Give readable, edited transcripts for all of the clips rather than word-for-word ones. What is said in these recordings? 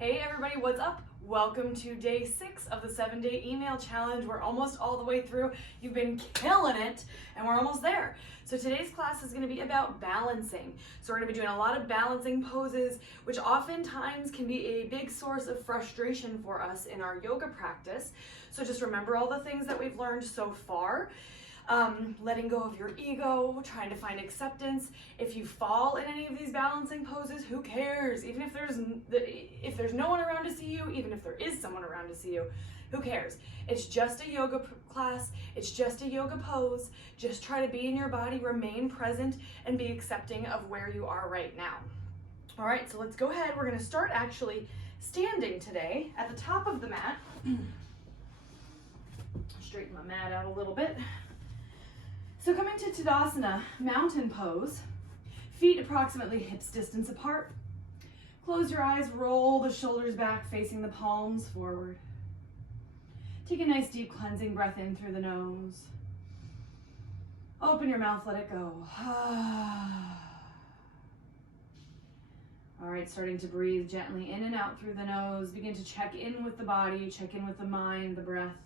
Hey everybody, what's up? Welcome to day 6 of the 7-day email challenge. We're almost all the way through. You've been killing it and we're almost there. So today's class is going to be about balancing. So we're going to be doing a lot of balancing poses, which oftentimes can be a big source of frustration for us in our yoga practice. So just remember all the things that we've learned so far. Letting go of your ego, trying to find acceptance. If you fall in any of these balancing poses, who cares? Even if there's no one around to see you, even if there is someone around to see you, who cares? It's just a yoga class. It's just a yoga pose. Just try to be in your body, remain present, and be accepting of where you are right now. All right, so let's go ahead. We're going to start actually standing today at the top of the mat. Straighten my mat out a little bit. So coming to Tadasana, mountain pose, feet approximately hips distance apart. Close your eyes, roll the shoulders back, facing the palms forward. Take a nice deep cleansing breath in through the nose. Open your mouth, let it go. All right, starting to breathe gently in and out through the nose. Begin to check in with the body, check in with the mind, the breath.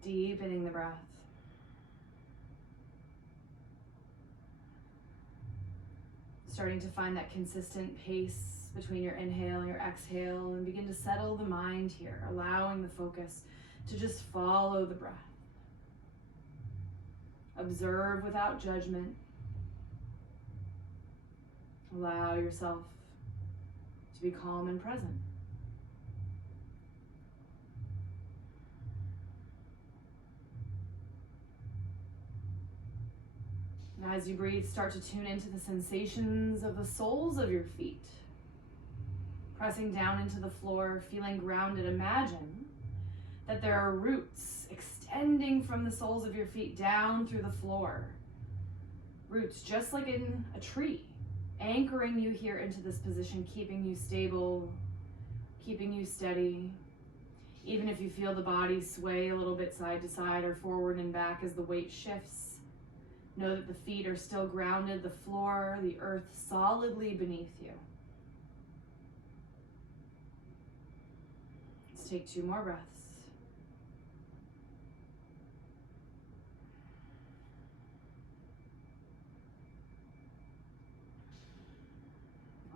Deepening the breath. Starting to find that consistent pace between your inhale and your exhale, and begin to settle the mind here, allowing the focus to just follow the breath. Observe without judgment. Allow yourself to be calm and present. Now as you breathe, start to tune into the sensations of the soles of your feet. Pressing down into the floor, feeling grounded. Imagine that there are roots extending from the soles of your feet down through the floor. Roots just like in a tree, anchoring you here into this position, keeping you stable, keeping you steady. Even if you feel the body sway a little bit side to side or forward and back as the weight shifts, know that the feet are still grounded, the floor, the earth solidly beneath you. Let's take 2 more breaths.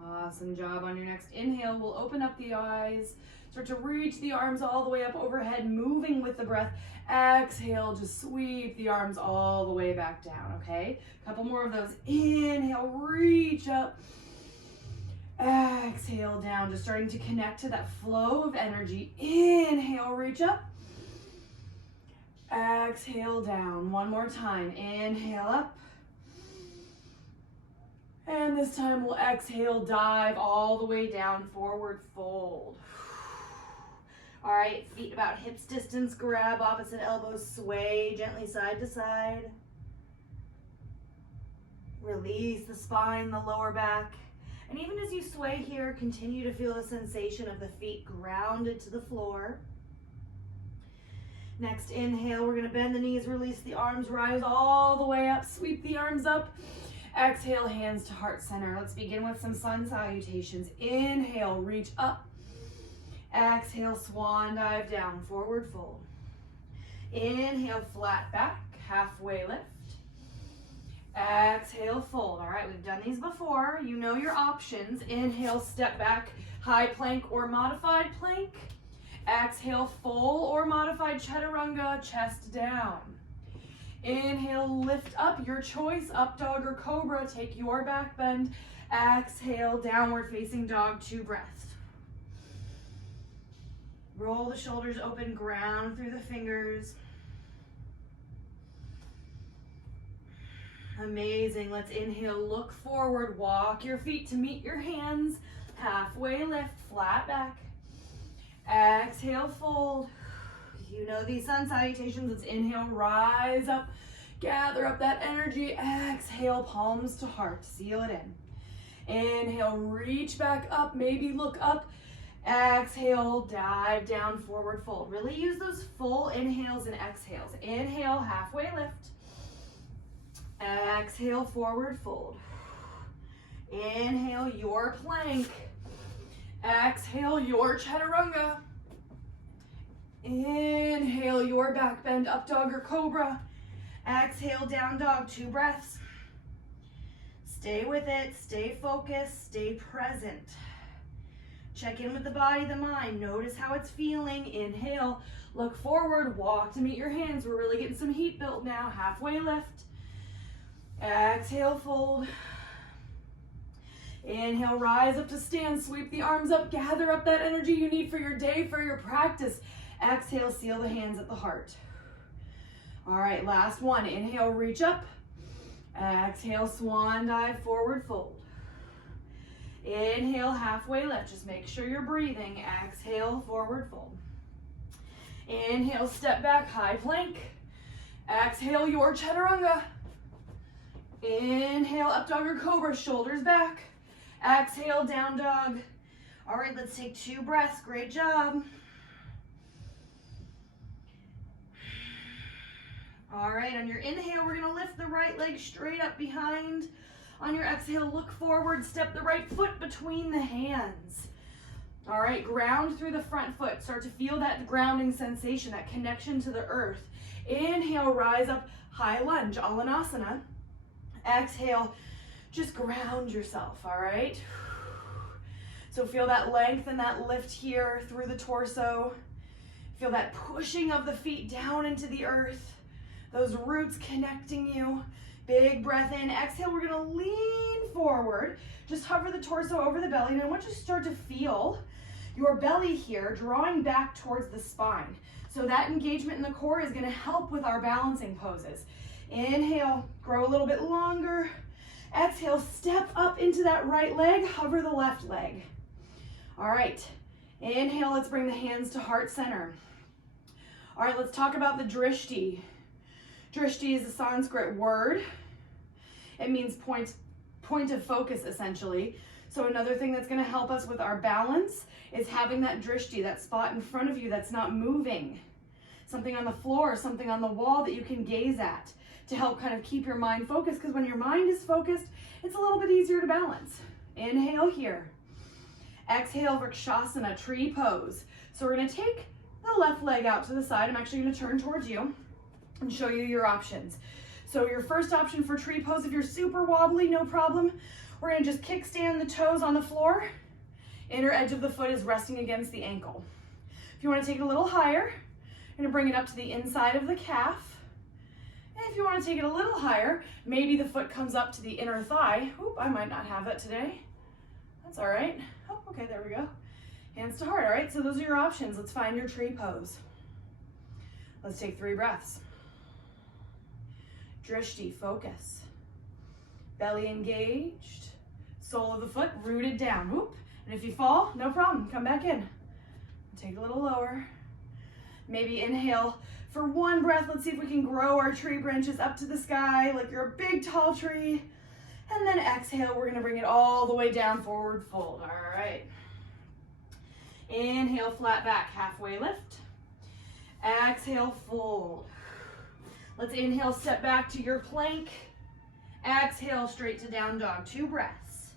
Awesome job. On your next inhale, we'll open up the eyes, start to reach the arms all the way up overhead, moving with the breath. Exhale, just sweep the arms all the way back down, okay? A couple more of those. Inhale, reach up. Exhale, down, just starting to connect to that flow of energy. Inhale, reach up. Exhale, down. One more time. Inhale up. And this time we'll exhale, dive all the way down, forward fold. All right, feet about hips distance, grab opposite elbows, sway gently side to side. Release the spine, the lower back. And even as you sway here, continue to feel the sensation of the feet grounded to the floor. Next inhale, we're gonna bend the knees, release the arms, rise all the way up, sweep the arms up. Exhale, hands to heart center. Let's begin with some sun salutations. Inhale, reach up. Exhale, swan dive down, forward fold. Inhale, flat back, halfway lift. Exhale, fold. All right, we've done these before. You know your options. Inhale, step back, high plank or modified plank. Exhale, full or modified chaturanga, chest down. Inhale, lift up, your choice, up dog or cobra, take your back bend. Exhale, downward facing dog, 2 breaths. Roll the shoulders open, ground through the fingers. Amazing, let's inhale, look forward, walk your feet to meet your hands. Halfway lift, flat back. Exhale, fold. You know these sun salutations. Let's inhale, rise up, gather up that energy. Exhale, palms to heart, seal it in. Inhale, reach back up, maybe look up. Exhale, dive down, forward fold. Really use those full inhales and exhales. Inhale, halfway lift. Exhale, forward fold. Inhale, your plank. Exhale, your chaturanga. Inhale, your back bend, up dog or cobra. Exhale, down dog, 2 breaths. Stay with it, stay focused, stay present. Check in with the body, the mind. Notice how it's feeling. Inhale, look forward, walk to meet your hands. We're really getting some heat built now. Halfway lift. Exhale, fold. Inhale, rise up to stand. Sweep the arms up. Gather up that energy you need for your day, for your practice. Exhale, seal the hands at the heart. All right, last one. Inhale, reach up. Exhale, swan dive, forward fold. Inhale, halfway lift. Just make sure you're breathing. Exhale, forward fold. Inhale, step back, high plank. Exhale, your chaturanga. Inhale, up dog or cobra, shoulders back. Exhale, down dog. All right, let's take 2 breaths. Great job. All right, on your inhale, we're gonna lift the right leg straight up behind. On your exhale, look forward, step the right foot between the hands. All right, ground through the front foot. Start to feel that grounding sensation, that connection to the earth. Inhale, rise up, high lunge, Alanasana. Exhale, just ground yourself, all right? So feel that length and that lift here through the torso. Feel that pushing of the feet down into the earth. Those roots connecting you. Big breath in. Exhale, we're gonna lean forward. Just hover the torso over the belly. And I want you to start to feel your belly here drawing back towards the spine. So that engagement in the core is gonna help with our balancing poses. Inhale, grow a little bit longer. Exhale, step up into that right leg, hover the left leg. All right, inhale, let's bring the hands to heart center. All right, let's talk about the drishti. Drishti is a Sanskrit word. It means point of focus, essentially. So another thing that's gonna help us with our balance is having that drishti, that spot in front of you that's not moving. Something on the floor, something on the wall that you can gaze at to help kind of keep your mind focused, because when your mind is focused, it's a little bit easier to balance. Inhale here. Exhale, Vrikshasana, tree pose. So we're gonna take the left leg out to the side. I'm actually gonna turn towards you and show you your options. So your first option for tree pose, if you're super wobbly, no problem. We're gonna just kickstand the toes on the floor. Inner edge of the foot is resting against the ankle. If you wanna take it a little higher, you're gonna bring it up to the inside of the calf. And if you wanna take it a little higher, maybe the foot comes up to the inner thigh. Oop, I might not have that today. That's all right. Oh, okay, there we go. Hands to heart, all right? So those are your options. Let's find your tree pose. Let's take 3 breaths. Drishti, focus. Belly engaged. Sole of the foot rooted down. Whoop. And if you fall, no problem. Come back in. Take a little lower. Maybe inhale for 1 breath. Let's see if we can grow our tree branches up to the sky like you're a big tall tree. And then exhale, we're gonna bring it all the way down, forward fold. All right. Inhale, flat back, halfway lift. Exhale, fold. Let's inhale, step back to your plank. Exhale, straight to down dog, 2 breaths.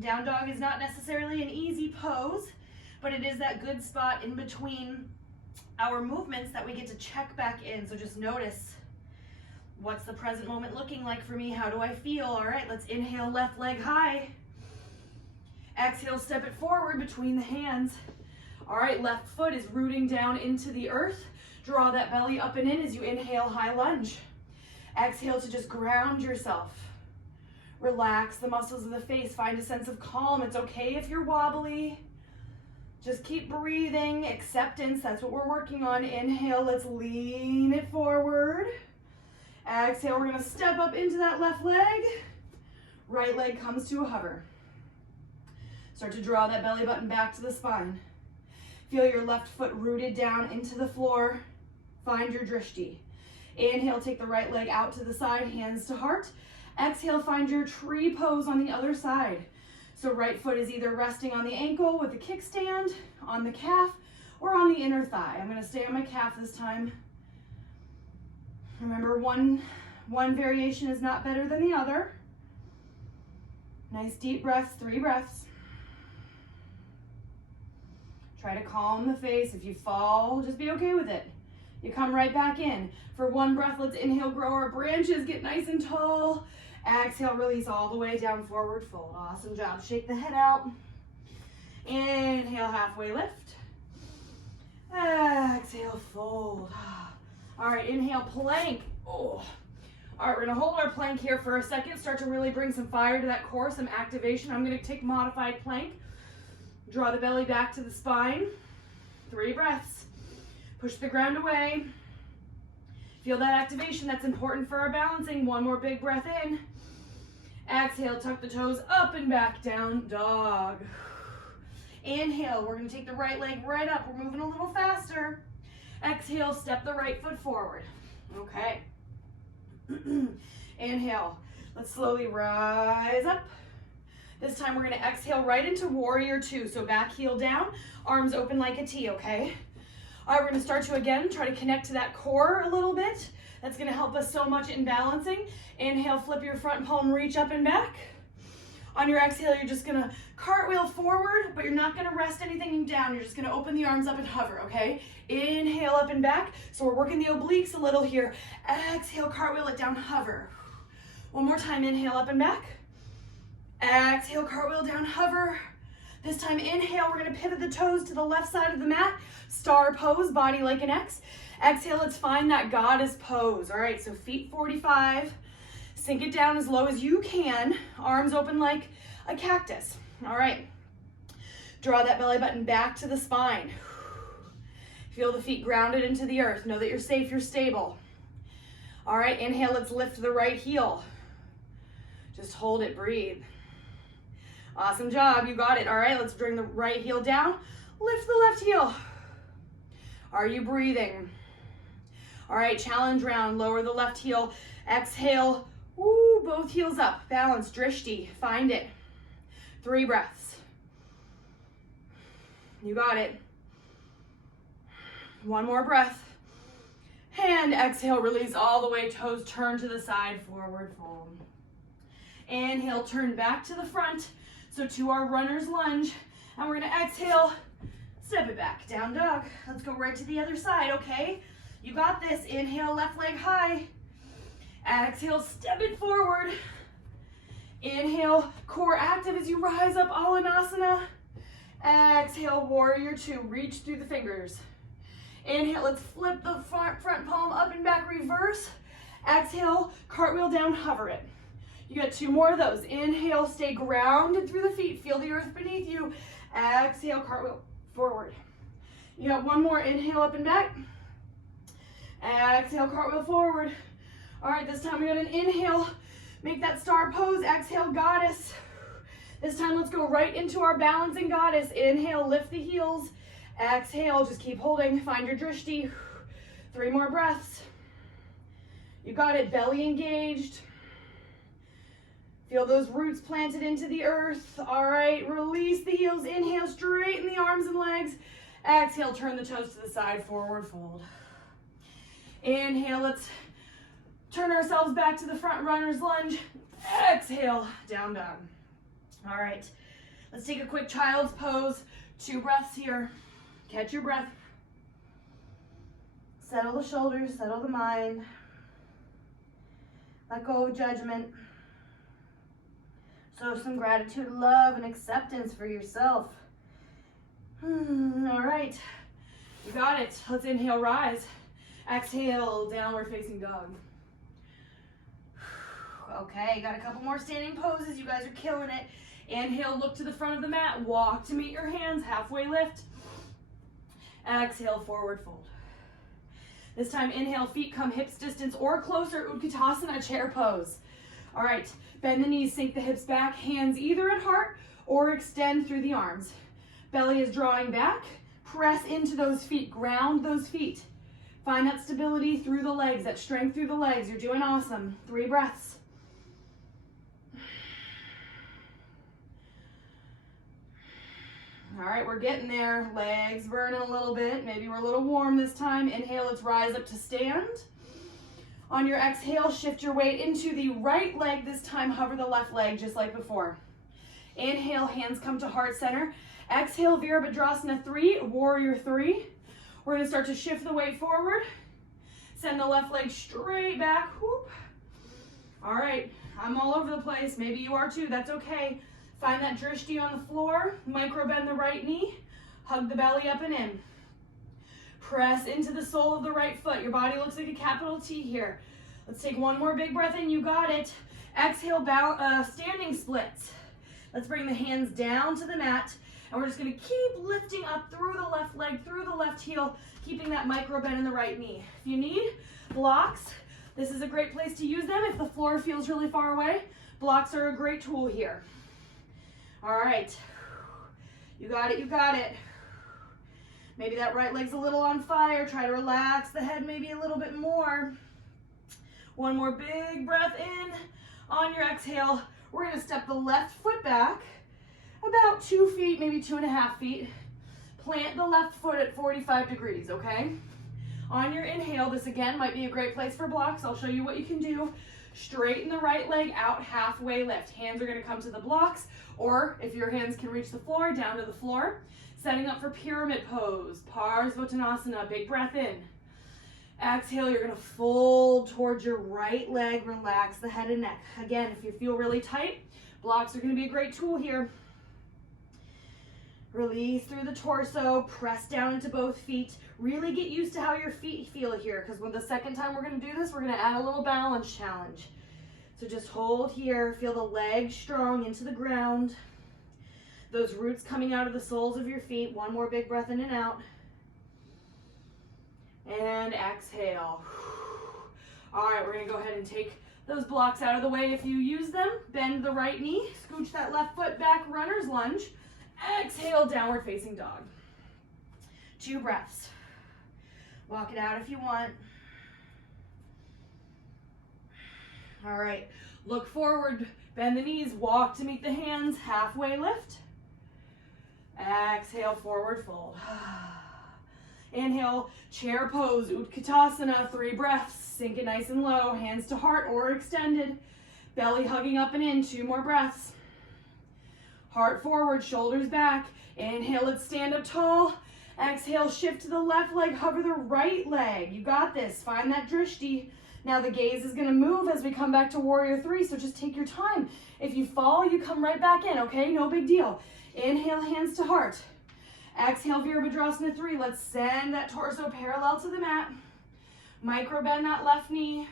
Down dog is not necessarily an easy pose, but it is that good spot in between our movements that we get to check back in. So just notice, what's the present moment looking like for me? How do I feel? All right, let's inhale, left leg high. Exhale, step it forward between the hands. All right, left foot is rooting down into the earth. Draw that belly up and in as you inhale, high lunge. Exhale to just ground yourself. Relax the muscles of the face. Find a sense of calm. It's okay if you're wobbly. Just keep breathing. Acceptance, that's what we're working on. Inhale, let's lean it forward. Exhale, we're gonna step up into that left leg. Right leg comes to a hover. Start to draw that belly button back to the spine. Feel your left foot rooted down into the floor. Find your drishti. Inhale, take the right leg out to the side, hands to heart. Exhale, find your tree pose on the other side. So right foot is either resting on the ankle with the kickstand, on the calf, or on the inner thigh. I'm gonna stay on my calf this time. Remember, one One variation is not better than the other. Nice deep breaths, 3 breaths. Try to calm the face. If you fall, just be okay with it. You come right back in. For 1 breath, let's inhale, grow our branches, get nice and tall. Exhale, release all the way down, forward fold. Awesome job. Shake the head out. Inhale, halfway lift. Exhale, fold. All right, inhale, plank. Oh. All right, we're gonna hold our plank here for a second. Start to really bring some fire to that core, some activation. I'm gonna take modified plank. Draw the belly back to the spine. 3 breaths. Push the ground away. Feel that activation. That's important for our balancing. 1 more big breath in. Exhale, tuck the toes up and back, down dog. Inhale, we're gonna take the right leg right up. We're moving a little faster. Exhale, step the right foot forward. Okay. Inhale, let's slowly rise up. This time we're gonna exhale right into warrior 2. So back heel down, arms open like a T, okay? All right, we're gonna start to again, try to connect to that core a little bit. That's gonna help us so much in balancing. Inhale, flip your front palm, reach up and back. On your exhale, you're just gonna cartwheel forward, but you're not gonna rest anything down. You're just gonna open the arms up and hover, okay? Inhale, up and back. So we're working the obliques a little here. Exhale, cartwheel it down, hover. 1 more time, inhale, up and back. Exhale, cartwheel down, hover. This time, inhale, we're gonna pivot the toes to the left side of the mat. Star pose, body like an X. Exhale, let's find that goddess pose. All right, so feet 45. Sink it down as low as you can. Arms open like a cactus. All right. Draw that belly button back to the spine. Feel the feet grounded into the earth. Know that you're safe, you're stable. All right, inhale, let's lift the right heel. Just hold it, breathe. Awesome job, you got it. All right, let's bring the right heel down. Lift the left heel. Are you breathing? All right, challenge round, lower the left heel. Exhale, woo, both heels up. Balance, drishti, find it. 3 breaths. You got it. 1 more breath. And exhale, release all the way, toes turn to the side, forward fold. Inhale, turn back to the front. So to our runner's lunge, and we're gonna exhale, step it back, down dog. Let's go right to the other side, okay? You got this. Inhale, left leg high. Exhale, step it forward. Inhale, core active as you rise up, Alanasana. Exhale, warrior 2, reach through the fingers. Inhale, let's flip the front palm up and back, reverse. Exhale, cartwheel down, hover it. You got 2 more of those. Inhale, stay grounded through the feet. Feel the earth beneath you. Exhale, cartwheel forward. You got 1 more. Inhale, up and back. Exhale, cartwheel forward. All right, this time we got an inhale. Make that star pose. Exhale, goddess. This time, let's go right into our balancing goddess. Inhale, lift the heels. Exhale, just keep holding. Find your drishti. 3 more breaths. You got it. Belly engaged. Feel those roots planted into the earth. All right, release the heels. Inhale, straighten the arms and legs. Exhale, turn the toes to the side, forward fold. Inhale, let's turn ourselves back to the front, runner's lunge. Exhale, down dog. All right, let's take a quick child's pose. 2 breaths here. Catch your breath. Settle the shoulders, settle the mind. Let go of judgment. Show some gratitude, love, and acceptance for yourself. All right, you got it. Let's inhale, rise. Exhale, downward facing dog. Okay, got a couple more standing poses. You guys are killing it. Inhale, look to the front of the mat. Walk to meet your hands, halfway lift. Exhale, forward fold. This time, inhale, feet come hips distance or closer, Utkatasana, chair pose. All right, bend the knees, sink the hips back, hands either at heart or extend through the arms. Belly is drawing back. Press into those feet, ground those feet. Find that stability through the legs, that strength through the legs. You're doing awesome. 3 breaths. All right, we're getting there. Legs burning a little bit. Maybe we're a little warm this time. Inhale, let's rise up to stand. On your exhale, shift your weight into the right leg. This time, hover the left leg just like before. Inhale, hands come to heart center. Exhale, Virabhadrasana 3, Warrior 3. We're gonna start to shift the weight forward. Send the left leg straight back. Whoop. All right, I'm all over the place. Maybe you are too, that's okay. Find that drishti on the floor. Micro bend the right knee. Hug the belly up and in. Press into the sole of the right foot. Your body looks like a capital T here. Let's take one more big breath in. You got it. Exhale, standing splits. Let's bring the hands down to the mat. And we're just gonna keep lifting up through the left leg, through the left heel, keeping that micro bend in the right knee. If you need blocks, this is a great place to use them. If the floor feels really far away, blocks are a great tool here. All right, you got it, you got it. Maybe that right leg's a little on fire. Try to relax the head maybe a little bit more. One more big breath in. On your exhale, we're gonna step the left foot back about 2 feet, maybe 2.5 feet. Plant the left foot at 45 degrees, okay? On your inhale, this again might be a great place for blocks. I'll show you what you can do. Straighten the right leg out, halfway lift. Hands are gonna come to the blocks, or if your hands can reach the floor, down to the floor. Setting up for pyramid pose, Parsvottanasana, big breath in. Exhale, you're gonna fold towards your right leg, relax the head and neck. Again, if you feel really tight, blocks are gonna be a great tool here. Release through the torso, press down into both feet. Really get used to how your feet feel here, because when the second time we're gonna do this, we're gonna add a little balance challenge. So just hold here, feel the legs strong into the ground. Those roots coming out of the soles of your feet. One more big breath in and out. And exhale. All right, we're gonna go ahead and take those blocks out of the way if you use them. Bend the right knee, scooch that left foot back, runner's lunge. Exhale, downward facing dog. 2 breaths. Walk it out if you want. All right, look forward, bend the knees, walk to meet the hands, halfway lift. Exhale, forward fold. Inhale, chair pose, Utkatasana, 3 breaths. Sink it nice and low, hands to heart or extended. Belly hugging up and in, 2 more breaths. Heart forward, shoulders back. Inhale, let's stand up tall. Exhale, shift to the left leg, hover the right leg. You got this, find that drishti. Now the gaze is gonna move as we come back to Warrior 3, so just take your time. If you fall, you come right back in, okay? No big deal. Inhale, hands to heart. Exhale, Virabhadrasana 3. Let's send that torso parallel to the mat. Micro bend that left knee.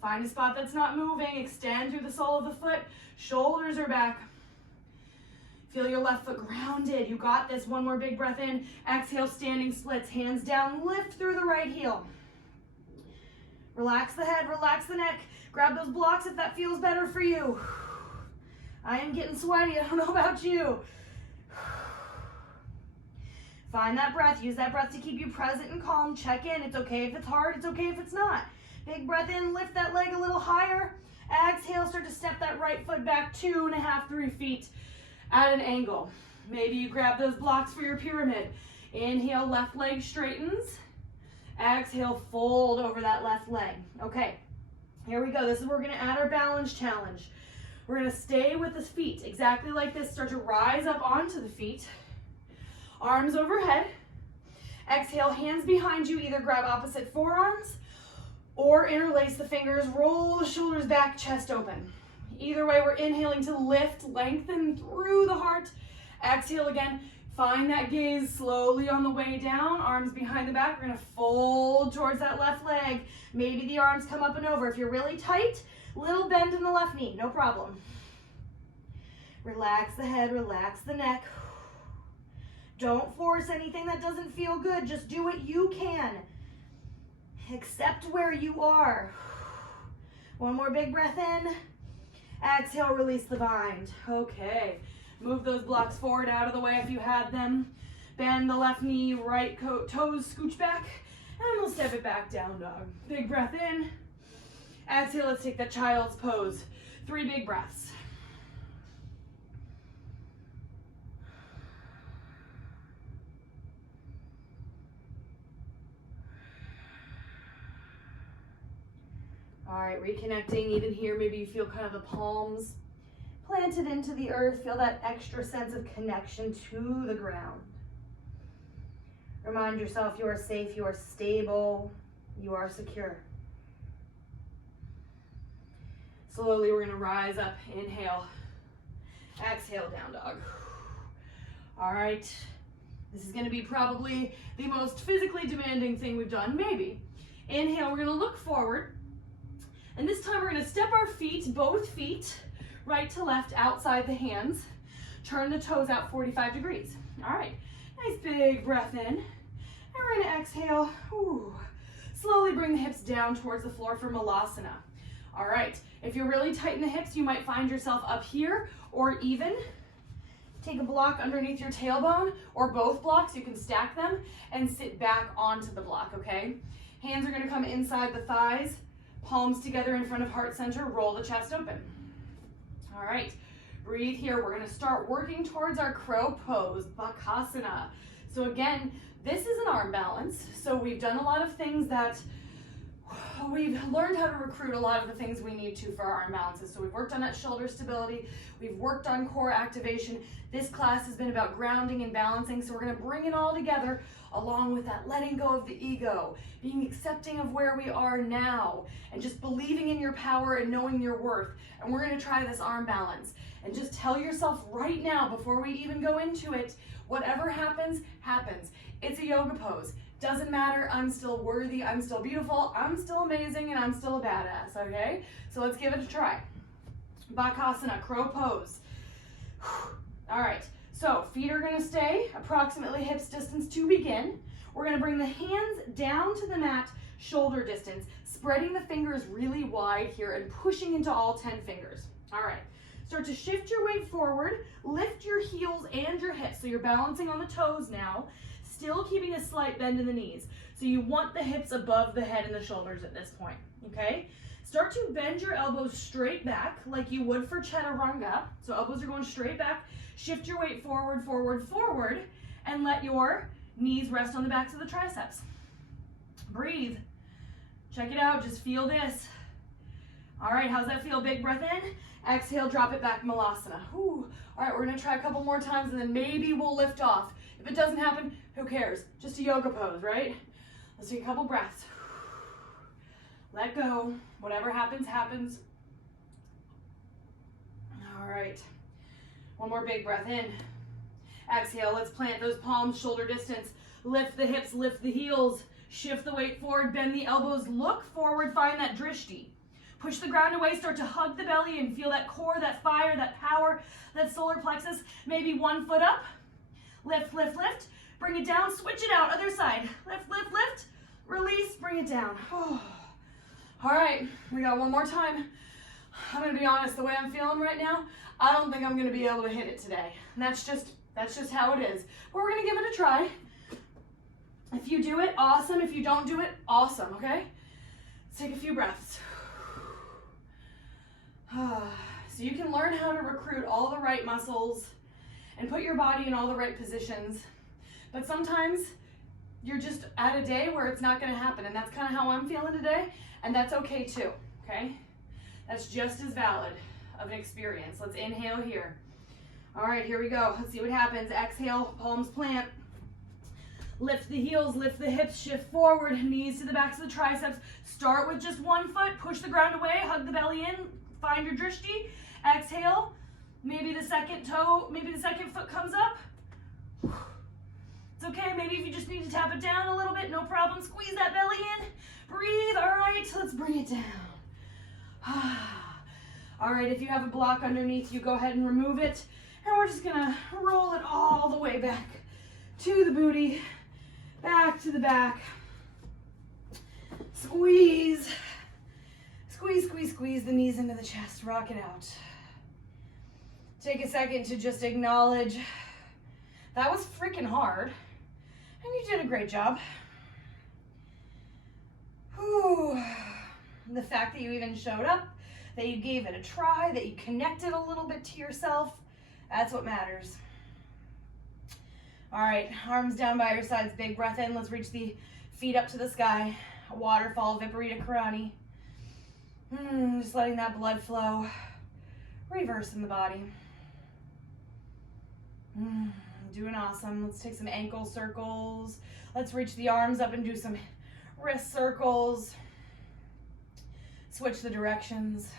Find a spot that's not moving. Extend through the sole of the foot. Shoulders are back. Feel your left foot grounded. You got this. One more big breath in. Exhale, standing splits. Hands down, lift through the right heel. Relax the head, relax the neck. Grab those blocks if that feels better for you. I am getting sweaty. I don't know about you. Find that breath. Use that breath to keep you present and calm. Check in. It's okay if it's hard. It's okay if it's not. Big breath in. Lift that leg a little higher. Exhale. Start to step that right foot back 2.5, 3 feet at an angle. Maybe you grab those blocks for your pyramid. Inhale. Left leg straightens. Exhale. Fold over that left leg. Okay. Here we go. This is where we're going to add our balance challenge. We're going to stay with the feet exactly like this. Start to rise up onto the feet. Arms overhead. Exhale, hands behind you. Either grab opposite forearms or interlace the fingers. Roll the shoulders back, chest open. Either way, we're inhaling to lift, lengthen through the heart. Exhale again. Find that gaze slowly on the way down. Arms behind the back. We're going to fold towards that left leg. Maybe the arms come up and over. If you're really tight, little bend in the left knee. No problem. Relax the head. Relax the neck. Don't force anything that doesn't feel good. Just do what you can. Accept where you are. One more big breath in. Exhale, release the bind. Okay. Move those blocks forward out of the way if you had them. Bend the left knee, right toes scooch back, and we'll step it back, down dog. Big breath in. Exhale, let's take that child's pose. 3 big breaths. All right, reconnecting. Even here, maybe you feel kind of the palms planted into the earth. Feel that extra sense of connection to the ground. Remind yourself you are safe, you are stable, you are secure. Slowly, we're gonna rise up. Inhale. Exhale, down dog. All right. This is gonna be probably the most physically demanding thing we've done, maybe. Inhale, we're gonna look forward. And this time we're gonna step our feet, both feet, right to left, outside the hands. Turn the toes out 45 degrees. All right, nice big breath in. And we're gonna exhale. Ooh. Slowly bring the hips down towards the floor for Malasana. All right, if you're really tight in the hips, you might find yourself up here, or even take a block underneath your tailbone, or both blocks, you can stack them and sit back onto the block, okay? Hands are gonna come inside the thighs, palms together in front of heart center, roll the chest open. All right, breathe here. We're gonna start working towards our crow pose, Bakasana. So again, this is an arm balance. So we've done a lot of things that we've learned how to recruit a lot of the things we need to for our arm balances. So we've worked on that shoulder stability. We've worked on core activation. This class has been about grounding and balancing. So we're gonna bring it all together along with that letting go of the ego, being accepting of where we are now, and just believing in your power and knowing your worth. And we're gonna try this arm balance. And just tell yourself right now, before we even go into it, whatever happens, happens. It's a yoga pose. Doesn't matter, I'm still worthy, I'm still beautiful, I'm still amazing, and I'm still a badass, okay? So let's give it a try. Bakasana, crow pose. All right, so feet are gonna stay approximately hips distance to begin. We're gonna bring the hands down to the mat, shoulder distance, spreading the fingers really wide here and pushing into all 10 fingers. All right, start to shift your weight forward, lift your heels and your hips, so you're balancing on the toes now, still keeping a slight bend in the knees. So you want the hips above the head and the shoulders at this point, okay? Start to bend your elbows straight back like you would for Chaturanga. So elbows are going straight back. Shift your weight forward, forward, forward, and let your knees rest on the backs of the triceps. Breathe. Check it out, just feel this. All right, how's that feel? Big breath in. Exhale, drop it back, Malasana. Whew. All right, we're gonna try a couple more times and then maybe we'll lift off. If it doesn't happen, who cares? Just a yoga pose, right? Let's take a couple breaths. Let go. Whatever happens, happens. All right. One more big breath in. Exhale, let's plant those palms shoulder distance. Lift the hips, lift the heels. Shift the weight forward, bend the elbows, look forward, find that drishti. Push the ground away, start to hug the belly and feel that core, that fire, that power, that solar plexus. Maybe one foot up. Lift, lift, lift. Bring it down, switch it out, other side. Lift, lift, lift. Release, bring it down. Oh. All right, we got one more time. I'm gonna be honest, the way I'm feeling right now, I don't think I'm gonna be able to hit it today. And that's just how it is. But we're gonna give it a try. If you do it, awesome. If you don't do it, awesome, okay? Let's take a few breaths. So you can learn how to recruit all the right muscles and put your body in all the right positions. But sometimes you're just at a day where it's not gonna happen, and that's kind of how I'm feeling today, and that's okay too, okay? That's just as valid of an experience. Let's inhale here. All right, here we go. Let's see what happens. Exhale, palms plant. Lift the heels, lift the hips, shift forward, knees to the backs of the triceps. Start with just one foot, push the ground away, hug the belly in, find your drishti. Exhale, maybe the second toe, maybe the second foot comes up. It's okay, maybe if you just need to tap it down a little bit, no problem. Squeeze that belly in, breathe. All right, let's bring it down. All right, if you have a block underneath you, go ahead and remove it. And we're just gonna roll it all the way back to the booty, back to the back. Squeeze, squeeze, squeeze, squeeze the knees into the chest, rock it out. Take a second to just acknowledge that was freaking hard, and you did a great job. Whew. The fact that you even showed up, that you gave it a try, that you connected a little bit to yourself, that's what matters. All right, arms down by your sides, big breath in. Let's reach the feet up to the sky. A waterfall, Viparita Karani. Just letting that blood flow reverse in the body. Doing awesome. Let's take some ankle circles. Let's reach the arms up and do some wrist circles. Switch the directions.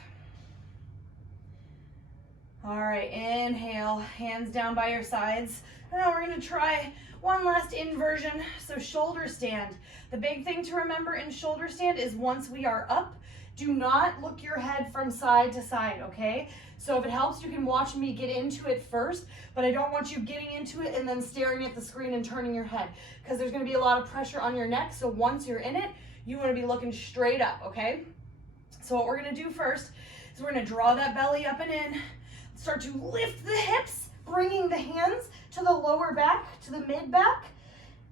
All right, inhale, hands down by your sides. Now we're gonna try one last inversion, so shoulder stand. The big thing to remember in shoulder stand is once we are up, do not look your head from side to side, okay? So if it helps, you can watch me get into it first, but I don't want you getting into it and then staring at the screen and turning your head, because there's gonna be a lot of pressure on your neck, so once you're in it, you wanna be looking straight up, okay? So what we're gonna do first is we're gonna draw that belly up and in, start to lift the hips, bringing the hands to the lower back, to the mid back,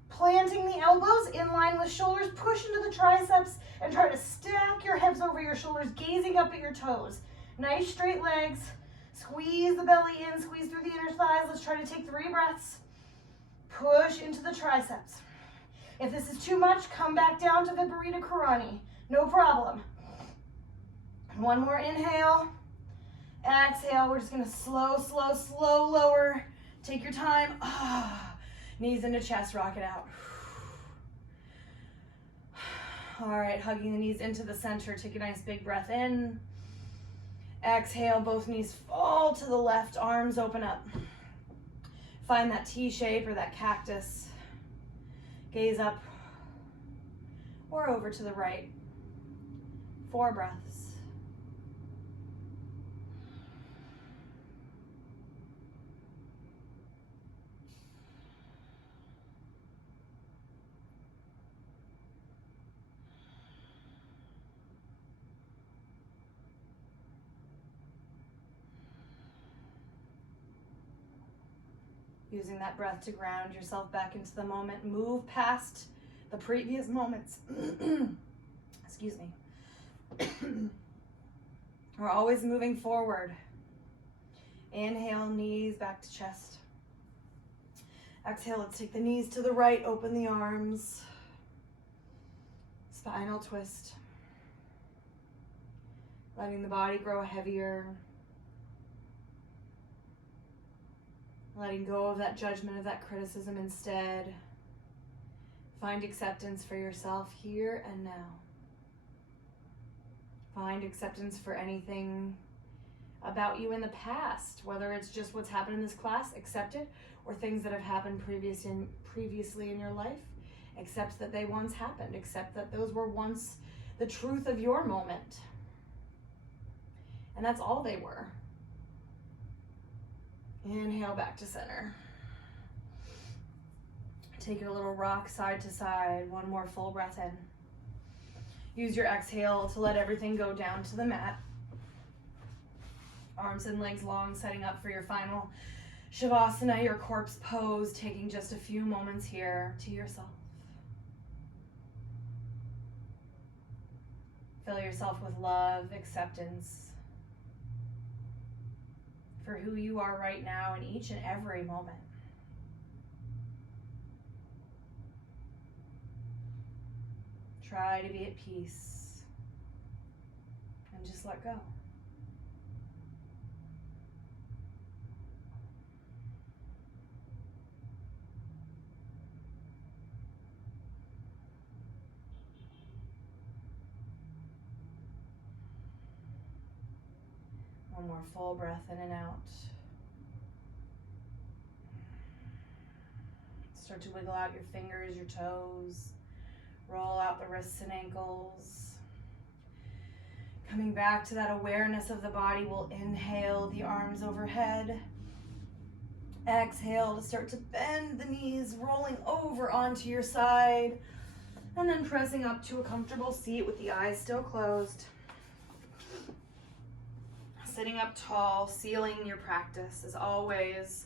planting the elbows in line with shoulders, push into the triceps, and try to stack your hips over your shoulders, gazing up at your toes. Nice straight legs. Squeeze the belly in, squeeze through the inner thighs. Let's try to take 3 breaths. Push into the triceps. If this is too much, come back down to Viparita Karani. No problem. One more inhale. Exhale. We're just going to slow lower. Take your time. Knees into chest, rock it out. All right, hugging the knees into the center. Take a nice big breath in. Exhale, both knees fall to the left, arms open up. Find that T shape or that cactus. Gaze up or over to the right. 4 breaths. Using that breath to ground yourself back into the moment. Move past the previous moments. Excuse me. We're always moving forward. Inhale, knees back to chest. Exhale, let's take the knees to the right, open the arms. Spinal twist. Letting the body grow heavier. Letting go of that judgment, of that criticism instead. Find acceptance for yourself here and now. Find acceptance for anything about you in the past, whether it's just what's happened in this class, accept it, or things that have happened previously in your life, accept that they once happened, accept that those were once the truth of your moment. And that's all they were. Inhale back to center. Take it a little rock side to side. One more full breath in. Use your exhale to let everything go down to the mat. Arms and legs long, setting up for your final Shavasana, your corpse pose, taking just a few moments here to yourself. Fill yourself with love, acceptance for who you are right now in each and every moment. Try to be at peace and just let go. One more full breath in and out. Start to wiggle out your fingers, your toes. Roll out the wrists and ankles. Coming back to that awareness of the body, we'll inhale the arms overhead. Exhale to start to bend the knees, rolling over onto your side. And then pressing up to a comfortable seat with the eyes still closed. Sitting up tall, sealing your practice as always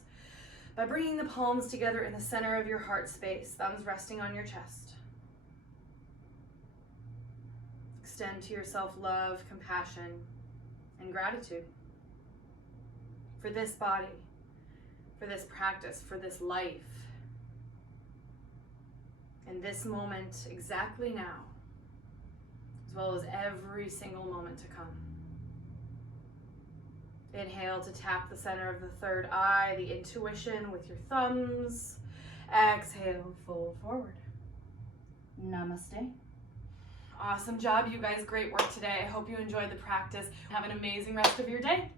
by bringing the palms together in the center of your heart space, thumbs resting on your chest. Extend to yourself love, compassion, and gratitude for this body, for this practice, for this life. In this moment, exactly now, is well as every single moment to come. Inhale to tap the center of the third eye, the intuition with your thumbs. Exhale, fold forward. Namaste. Awesome job, you guys. Great work today. I hope you enjoyed the practice. Have an amazing rest of your day.